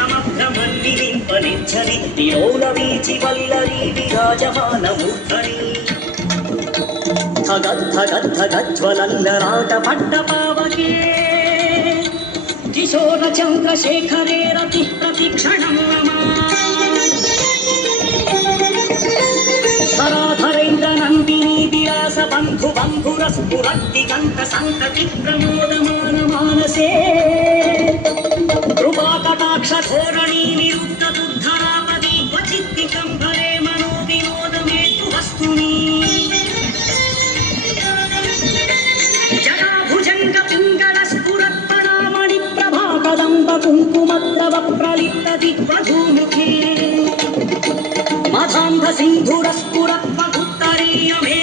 సమభ్రమన్నిలింపనిచ్చని తిరోల వీచి వల్లరి విరాజమానమూర్ధని ధగద్ధగద్ధగజ్వలల్లరాట పడ్డ పావకే కిశోర చంద్రశేఖరే రతి ప్రతిక్షణం ధరాధరేంద్ర నందిని విలాస బంధు బంధురస్ఫురక్తి కంఠ సంతతి ప్రమోదమాన మానసే కృపాకటాక్ష ధోరణి నిరుద్ధ దుర్ధరాపది క్వచిత్తి కంభరే మనో వినోదమే వస్తుని జటాభుజంగ పింగళ స్ఫురత్పణామణి ప్రభా కదంబ కుంకుమద్రవ ప్రలిప్త దిగ్వధూముఖే మధాంధ సింధురస్ఫురత్వగుత్తరీయమే